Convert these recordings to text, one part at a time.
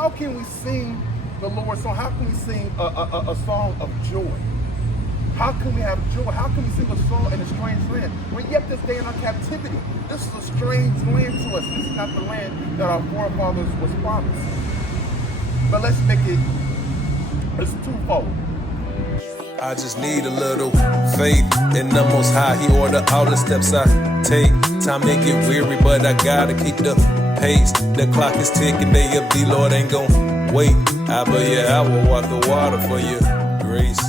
how can we sing the Lord's song? How can we sing a song of joy? How can we have joy? How can we sing a song in a strange land? When yet this day in our captivity, this is a strange land to us. This is not the land that our forefathers was promised. But let's make it's twofold. I just need a little faith in the Most High. He order all the steps I take. Time may get weary, but I gotta keep the pace. The clock is ticking, day of the Lord ain't gon' wait. I will walk the water for your grace.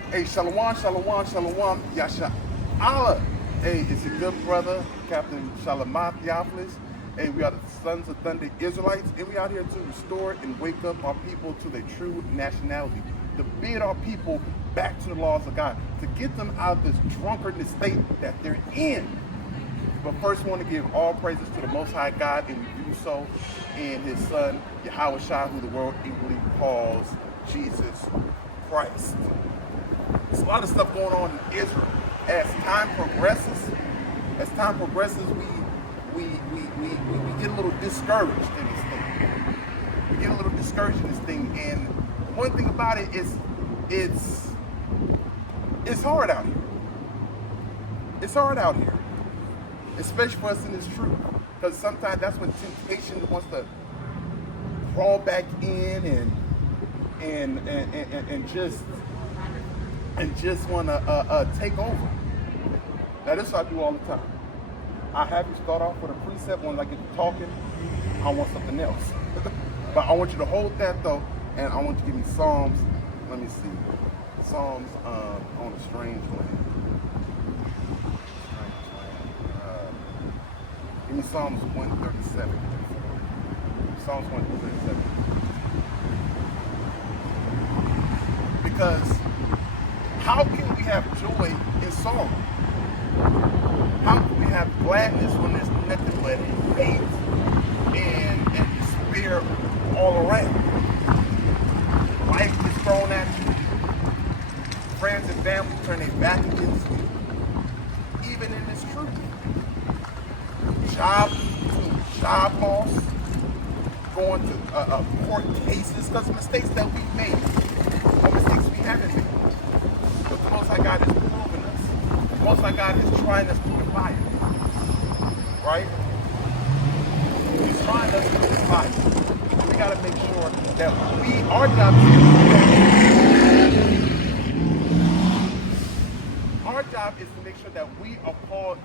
Hey, shalom, shalom, shalom, yasha Allah. Hey, it's your good brother, Captain Shalamoth Theophilus. Hey, we are the sons of Thunder Israelites, and we out here to restore and wake up our people to their true nationality, to bid our people back to the laws of God, to get them out of this drunkardness state that they're in. But first, we want to give all praises to the Most High God, and we do so in His Son, Yahweh Shai, who the world equally calls Jesus Christ. There's a lot of stuff going on in Israel. As time progresses, we get a little discouraged in this thing. We get a little discouraged in this thing, and one thing about it is it's hard out here. It's hard out here, especially for us in this truth, because sometimes that's when temptation wants to crawl back in and just want to take over. Now, this is what I do all the time. I have you start off with a precept. When I get to talking, I want something else. But I want you to hold that though, and I want you to give me Psalms. Let me see. Psalms on a strange land. Give me Psalms 137. Psalms 137. Because how can we have joy in sorrow? How can we have gladness when there's nothing but hate and despair all around? Life is thrown at you. Friends and family turn their back against you. Even in this truth. Job loss, going to court cases because of mistakes that we made, or mistakes we haven't made. But the Most High God is proving us. The Most High God is trying us through the fire. Right? He's trying us through the fire. We got to make sure that our job is to make sure that we are called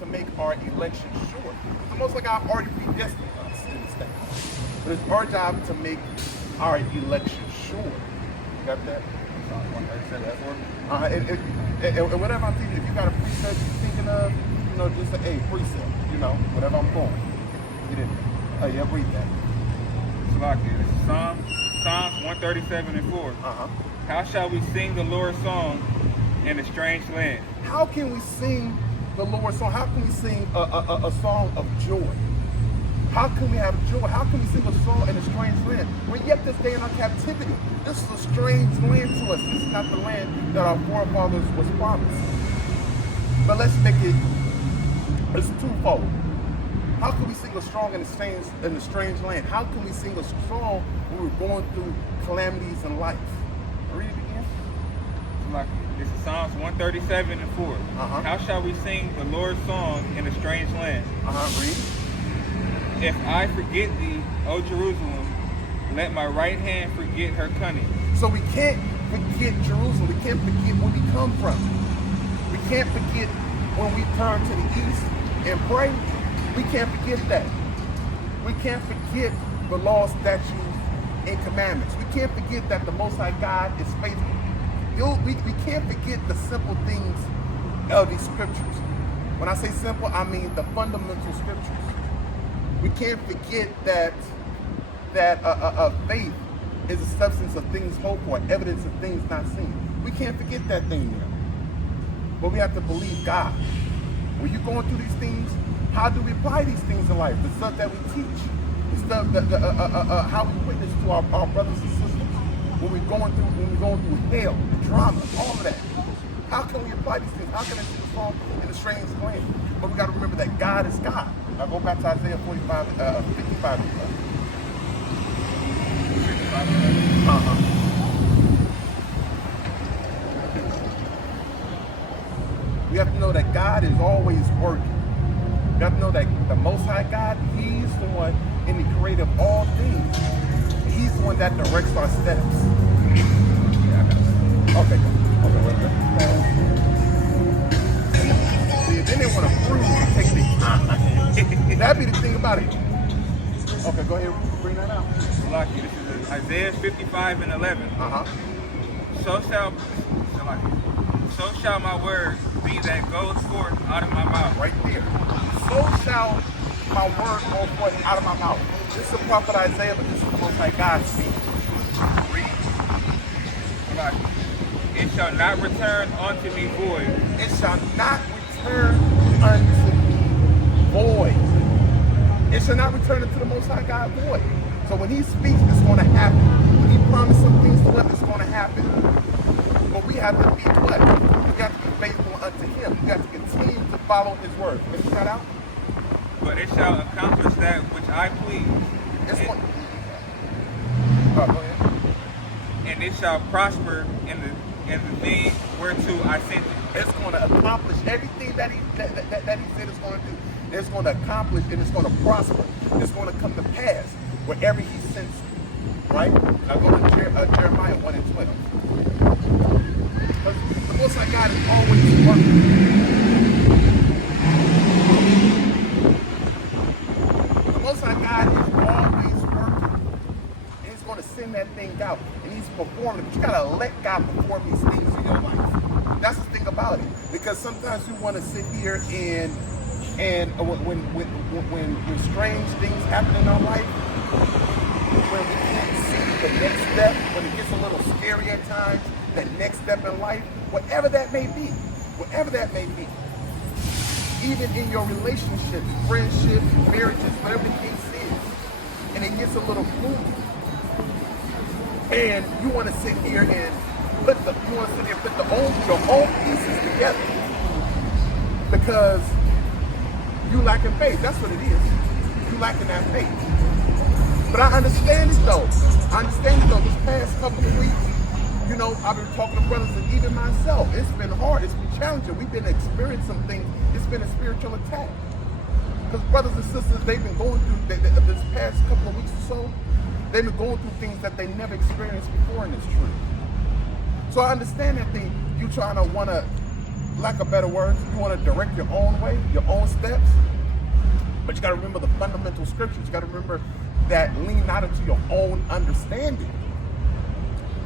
to make our election sure. The Most High God already predestined us in this thing. But it's our job to make our election sure. You got that? And whatever I'm thinking, if you got a precept you're thinking of, just say, hey, precept, whatever I'm going. Get in there. Oh, yeah, read that. This is Psalms 137 and 4. How shall we sing the Lord's song in a strange land? How can we sing the Lord's song? How can we sing a song of joy? How can we have joy? How can we sing a song in a strange land? When yet this day in our captivity, this is a strange land to us. This is not the land that our forefathers was promised. But let's make it's twofold. How can we sing a song in a strange land? How can we sing a song when we're going through calamities in life? Read it again. This is Psalms 137 and 4. How shall we sing the Lord's song in a strange land? Read. If I forget thee, O Jerusalem, let my right hand forget her cunning. So we can't forget Jerusalem. We can't forget where we come from. We can't forget when we turn to the east and pray. We can't forget that. We can't forget the laws, statutes, and commandments. We can't forget that the Most High God is faithful. We can't forget the simple things of these scriptures. When I say simple, I mean the fundamental scriptures. We can't forget that faith is a substance of things hoped for, evidence of things not seen. We can't forget that thing now. But we have to believe God. When you're going through these things, how do we apply these things in life? The stuff that we teach, the stuff how we witness to our brothers and sisters. When we're going through hell, drama, all of that. How can we apply these things? How can I sing a song in a strange land? But we got to remember that God is God. Now go back to Isaiah 55. We have to know that God is always working. You have to know that the Most High God, He's the one in the creator of all things. He's the one that directs our steps. Okay, see, then they want to prove and take the time. That'd be the thing about it. Okay, go ahead, bring that out. Lucky, this is Isaiah 55 and 11. So shall my word be that goes forth out of my mouth. Right there. So shall my word go forth out of my mouth. This is the prophet Isaiah, but this is the Most High God speaking. Read. It shall not return unto me void. It shall not return unto me void. It shall not return unto the Most High God void. So when He speaks, it's going to happen. When He promised some things to us, it's going to happen. But we have to be what? We have to be faithful unto Him. We have to continue to follow His word. Finish that out. But it shall accomplish that which I please. Go ahead. And it shall prosper in the thing whereto I sent it. It's going to accomplish everything that he said it's going to do. It's going to accomplish and it's going to prosper. It's going to come to pass wherever He sends it. Right? Now go to Jeremiah 1 and 12. Because the Most High God is always working. The Most High God is always working. And He's going to send that thing out. And He's performing it. But you got to let God perform these things in your life. That's the thing about it. Because sometimes we want to sit here and when strange things happen in our life, when we can't see the next step, when it gets a little scary at times, that next step in life, whatever that may be, even in your relationships, friendships, marriages, whatever the case is, and it gets a little gloomy, and you want to sit here and put your own pieces together because you lacking faith. That's what it is. You lacking that faith. But I understand it though. This past couple of weeks, I've been talking to brothers and even myself. It's been hard. It's been challenging. We've been experiencing some things. It's been a spiritual attack. Because brothers and sisters, they've been going through this past couple of weeks or so. They've been going through things that they never experienced before in this truth. So I understand that thing. You trying to lack of better words, you want to direct your own way, your own steps. But you got to remember the fundamental scriptures. You got to remember that lean not into your own understanding.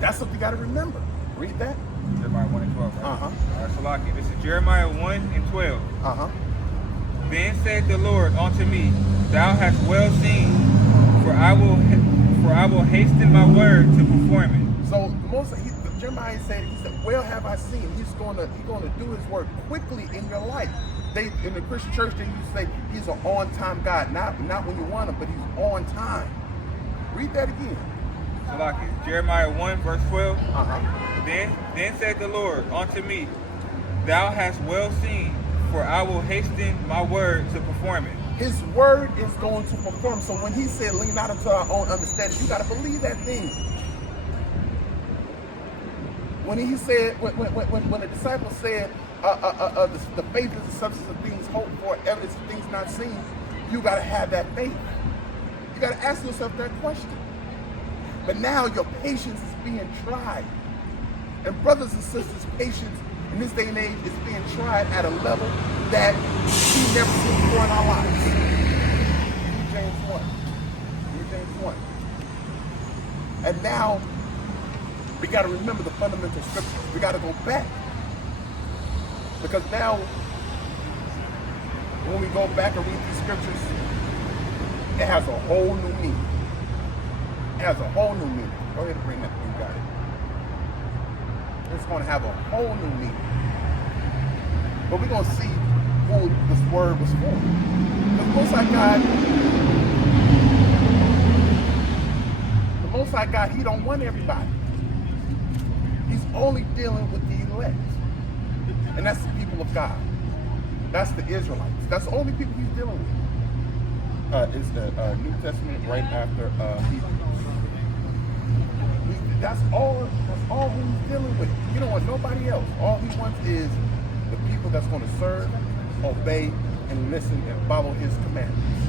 That's what you got to remember. Read that. Jeremiah 1 and 12. Right? All right, Salaki. This is Jeremiah 1 and 12. Then said the Lord unto me, Thou hast well seen, for I will hasten my word to perform it. So Jeremiah said, he said, well have I seen. He's going to do His work quickly in your life. In the Christian church, they used to say He's an on-time God. Not when you want Him, but He's on time. Read that again. Salaki, Jeremiah 1 verse 12. Then said the Lord unto me, Thou hast well seen, for I will hasten my word to perform it. His word is going to perform. So when He said lean not into our own understanding, you got to believe that thing. When He said, when the disciples said, the faith is the substance of things hoped for, evidence of things not seen, you got to have that faith. You got to ask yourself that question. But now your patience is being tried. And brothers and sisters, patience in this day and age is being tried at a level that we never seen before in our lives. Read James 1. And now, we got to remember the fundamental scriptures. We got to go back. Because now, when we go back and read these scriptures, it has a whole new meaning. Go ahead and bring that. You got it. It's going to have a whole new meaning. But we're going to see who this word was for. The Most High God, He don't want everybody. He's only dealing with the elect. And that's the people of God. That's the Israelites. That's the only people he's dealing with. It's the New Testament right after Hebrews. That's all who he's dealing with. You don't want nobody else. All he wants is the people that's going to serve, obey, and listen and follow his commandments.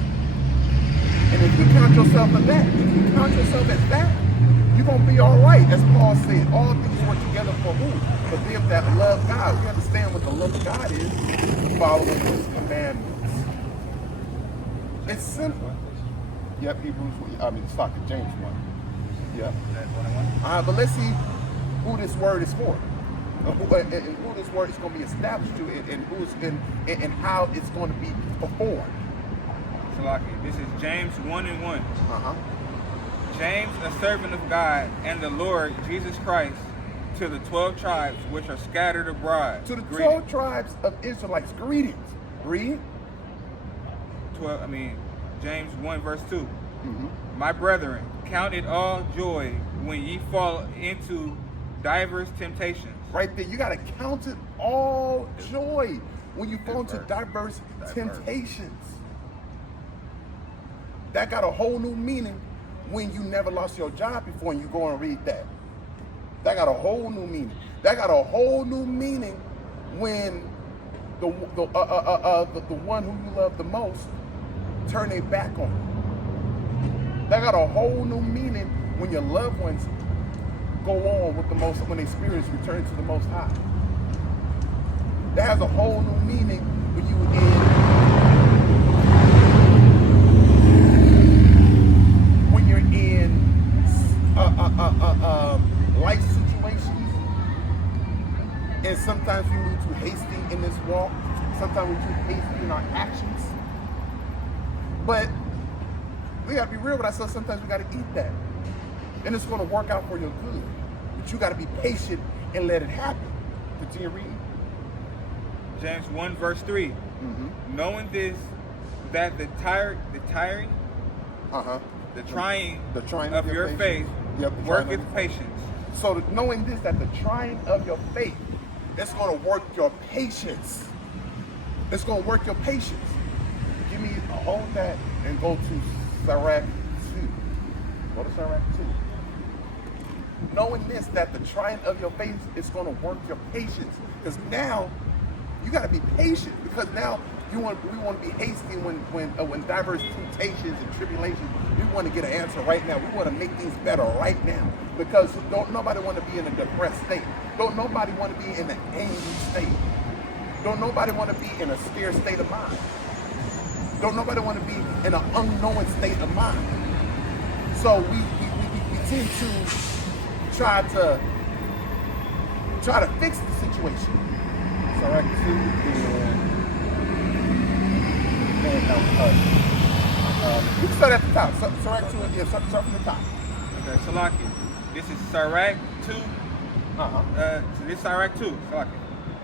And if you count yourself as that, you're going to be all right. As Paul said, all things work together for who? For them that love God. We understand what the love of God is, following his commandments. It's simple. Yep, start at James 1. Yep. But let's see who this word is for. And who this word is going to be established to, and how it's going to be performed. This is James 1:1. James, a servant of God and the Lord Jesus Christ, to the 12 tribes which are scattered abroad. To the 12 tribes of Israelites, greetings. Read. James 1 verse 2. My brethren, count it all joy when ye fall into diverse temptations. Right there, you got to count it all joy when you fall into diverse temptations. That got a whole new meaning when you never lost your job before and you go and read that. That got a whole new meaning. That got a whole new meaning when the one who you love the most turn their back on you. That got a whole new meaning when your loved ones go on with when their spirits return to the Most High. That has a whole new meaning when you you're in life situations, and sometimes we move too hasty in this walk. Sometimes we're too hasty in our actions. But we gotta be real with ourselves. Sometimes we gotta eat that, and it's gonna work out for your good. But you gotta be patient and let it happen. Continue reading. James 1 verse 3. Knowing this, that the trying of your faith worketh patience. So knowing this, that the trying of your faith, it's going to work your patience. It's going to work your patience. Give me hold that and go to Sirach 2. Go to Sirach 2. Knowing this, that the trying of your faith is going to work your patience. Because now you got to be patient. Because now we want to be hasty when diverse temptations and tribulations. We want to get an answer right now. We want to make things better right now. Because don't nobody want to be in a depressed state. Don't nobody want to be in an angry state. Don't nobody want to be in a scared state of mind. Don't nobody want to be in an unknowing state of mind. So we tend to try to fix the situation. Sirach 2 you can start at the top. Sirach 2, yeah, start from the top. Okay, Salaki. This is Sirach 2. So this is Sirach 2. Salaki.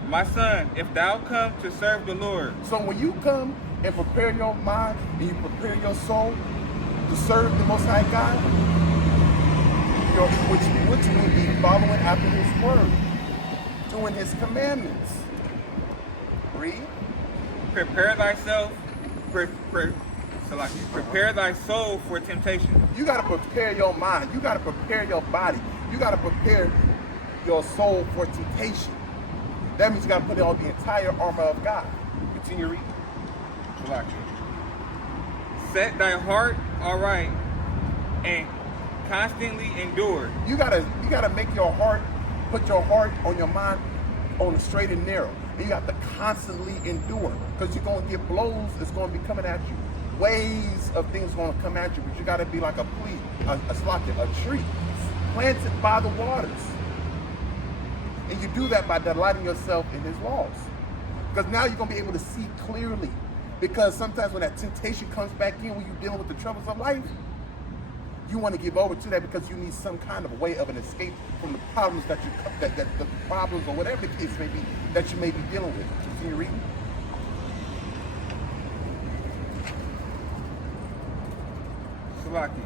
My son, if thou come to serve the Lord. So when you come and prepare your mind and you prepare your soul to serve the Most High God, which will be following after His word, doing His commandments. Read. Prepare thyself. Prepare thy soul for temptation. You got to prepare your mind. You got to prepare your body. You got to prepare your soul for temptation. That means you got to put on the entire armor of God. Continue reading. Set thy heart aright and constantly endure. You gotta make your heart, put your heart on your mind on the straight and narrow. And you have to constantly endure, because you're gonna get blows. It's gonna be coming at you. Waves of things gonna come at you, but you gotta be like a tree planted by the waters. And you do that by delighting yourself in His laws. Because now you're gonna be able to see clearly. Because sometimes when that temptation comes back in, when you're dealing with the troubles of life, you want to give over to that because you need some kind of way of an escape from the problems that the problems or whatever the case may be that you may be dealing with. Continue reading. Salaki.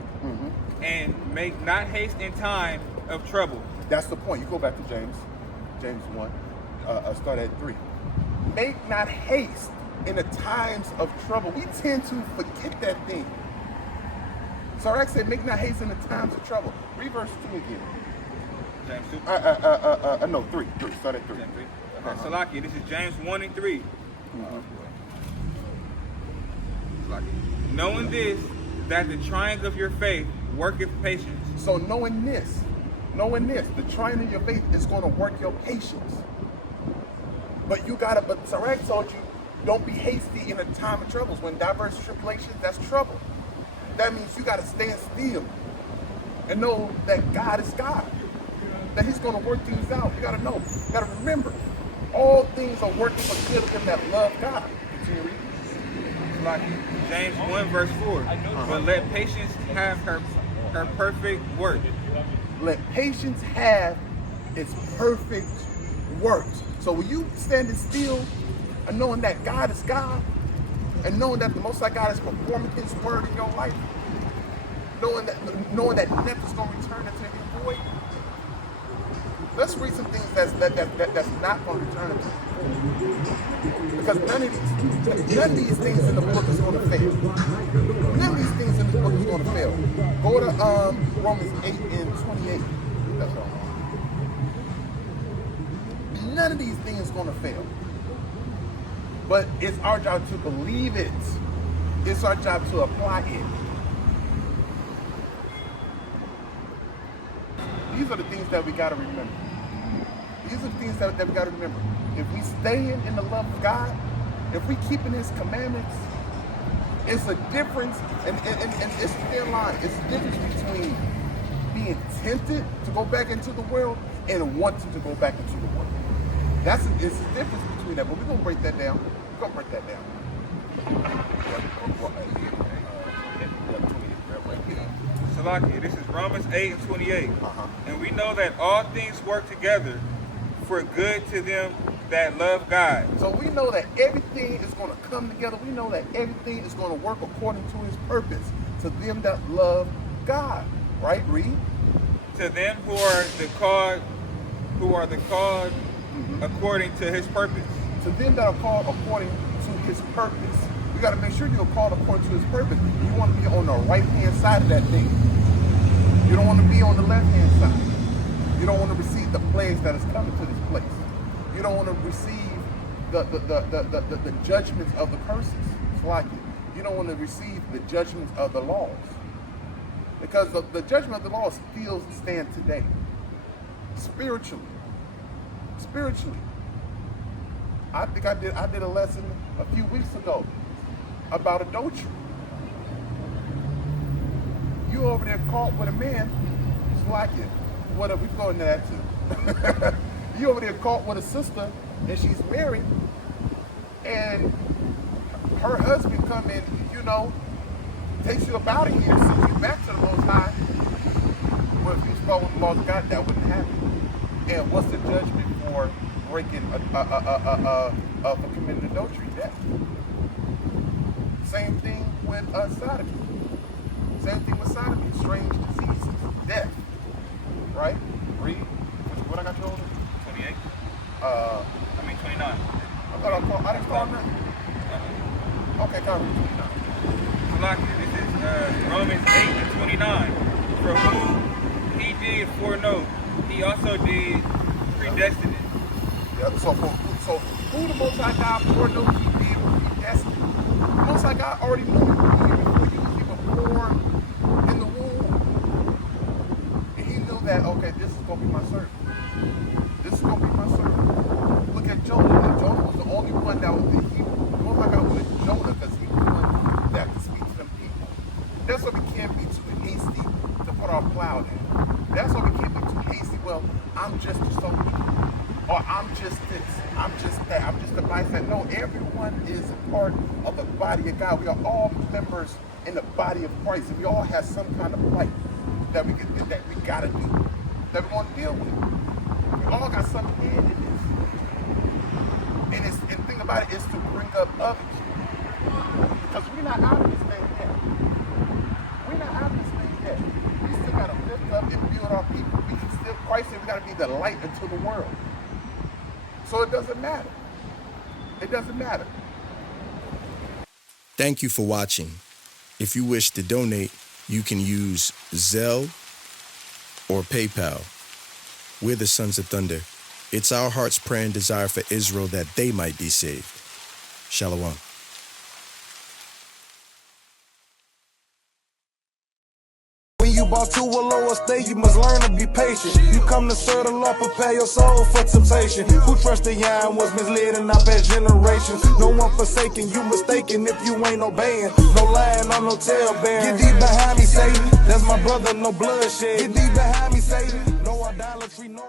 And make not haste in time of trouble. That's the point. You go back to James 1. start at 3. Make not haste in the times of trouble. We tend to forget that thing. Sirach said, make not haste in the times of trouble. Read verse 2 again. James 2? No, 3. Start at 3. James 3. Okay, Salaki, this is James 1 and 3. Knowing this, that the trying of your faith worketh patience. So knowing this, the trying of your faith is going to work your patience. But Sirach told you, don't be hasty in a time of troubles. When diverse tribulations, that's trouble. That means you got to stand still and know that God is God. That he's going to work things out. You got to know. You got to remember, all things are working for good of them that love God. Continue reading. Like James 1 verse 4. But let patience have her perfect work. Let patience have its perfect works. So when you standing still and knowing that God is God, and knowing that the Most High God is performing his word in your life, knowing that nothing is going to return into him void. Let's read some things that's not going to return into him void. Because none of these things in the book is going to fail. None of these things in the book is going to fail. Go to Romans 8 and 28. That's all. None of these things is going to fail. But it's our job to believe it. It's our job to apply it. These are the things that we got to remember. These are the things that we got to remember. If we stay in the love of God, if we keep in his commandments, it's a difference, and it's a thin line. It's a difference between being tempted to go back into the world and wanting to go back into the world. It's a difference between that, but we're going to break that down. Salaki, this is Romans 8 and 28. And we know that all things work together for good to them that love God. So we know that everything is going to come together. We know that everything is going to work according to his purpose to them that love God. Right? Read. To them who are the called according to his purpose. To them that are called according to his purpose. You got to make sure you're called according to his purpose. You want to be on the right-hand side of that thing. You don't want to be on the left-hand side. You don't want to receive the plagues that is coming to this place. You don't want to receive the judgments of the curses. It's like it. You don't want to receive the judgments of the laws. Because the judgment of the laws still stand today. Spiritually. I think I did a lesson a few weeks ago about adultery. You over there caught with a man, it's like it. What we go into that too. You over there caught with a sister and she's married, and her husband come in, takes you up out of here, sends you back to the Most High. Well, if you spoke with the laws of God, that wouldn't happen. And what's the judgment for breaking for committing adultery? Death. Same thing with sodomy. Strange diseases, death. Right? Read. What I got you on? 28. 29. I didn't call nothing. Okay, come on. 29. This is Romans 8 and 29. For whom he did foreknow, he also did predestine. Yep. So who the Most High God foreknow, he did predestine. The Most High God already knew you before you was even born in the womb. And he knew that, okay, this is going to be my servant. Look at Jonah. And Jonah was the only one that was the Most High God wanted Jonah because he was the one that could speak to them people. That's why we can't be too hasty to put our plow down. That's why we can't be too hasty. Well, I'm just a soldier. Or I'm just this. I'm just that. I'm just a bystander. No, everyone is a part of the body of God. We are all members in the body of Christ. And we all have some kind of plight that we gotta do. That we're going to deal with. We all got some hand in this. And the thing about it is to bring up others. Because we're not out of this thing yet. We still got to lift up and build our people. Christ said we got to be the light into the world. So it doesn't matter. It doesn't matter. Thank you for watching. If you wish to donate, you can use Zelle or PayPal. We're the Sons of Thunder. It's our heart's prayer and desire for Israel that they might be saved. Shalom. When you brought to a lower state, you must learn to be patient. You come to serve the Lord, prepare your soul for temptation. Who trusted Yah and was misled in our past generations? No one forsaken, you mistaken if you ain't obeying. No lying on no tale bearing. Get thee behind me, Satan. That's my brother, no bloodshed. Get thee behind me, Satan. No idolatry, no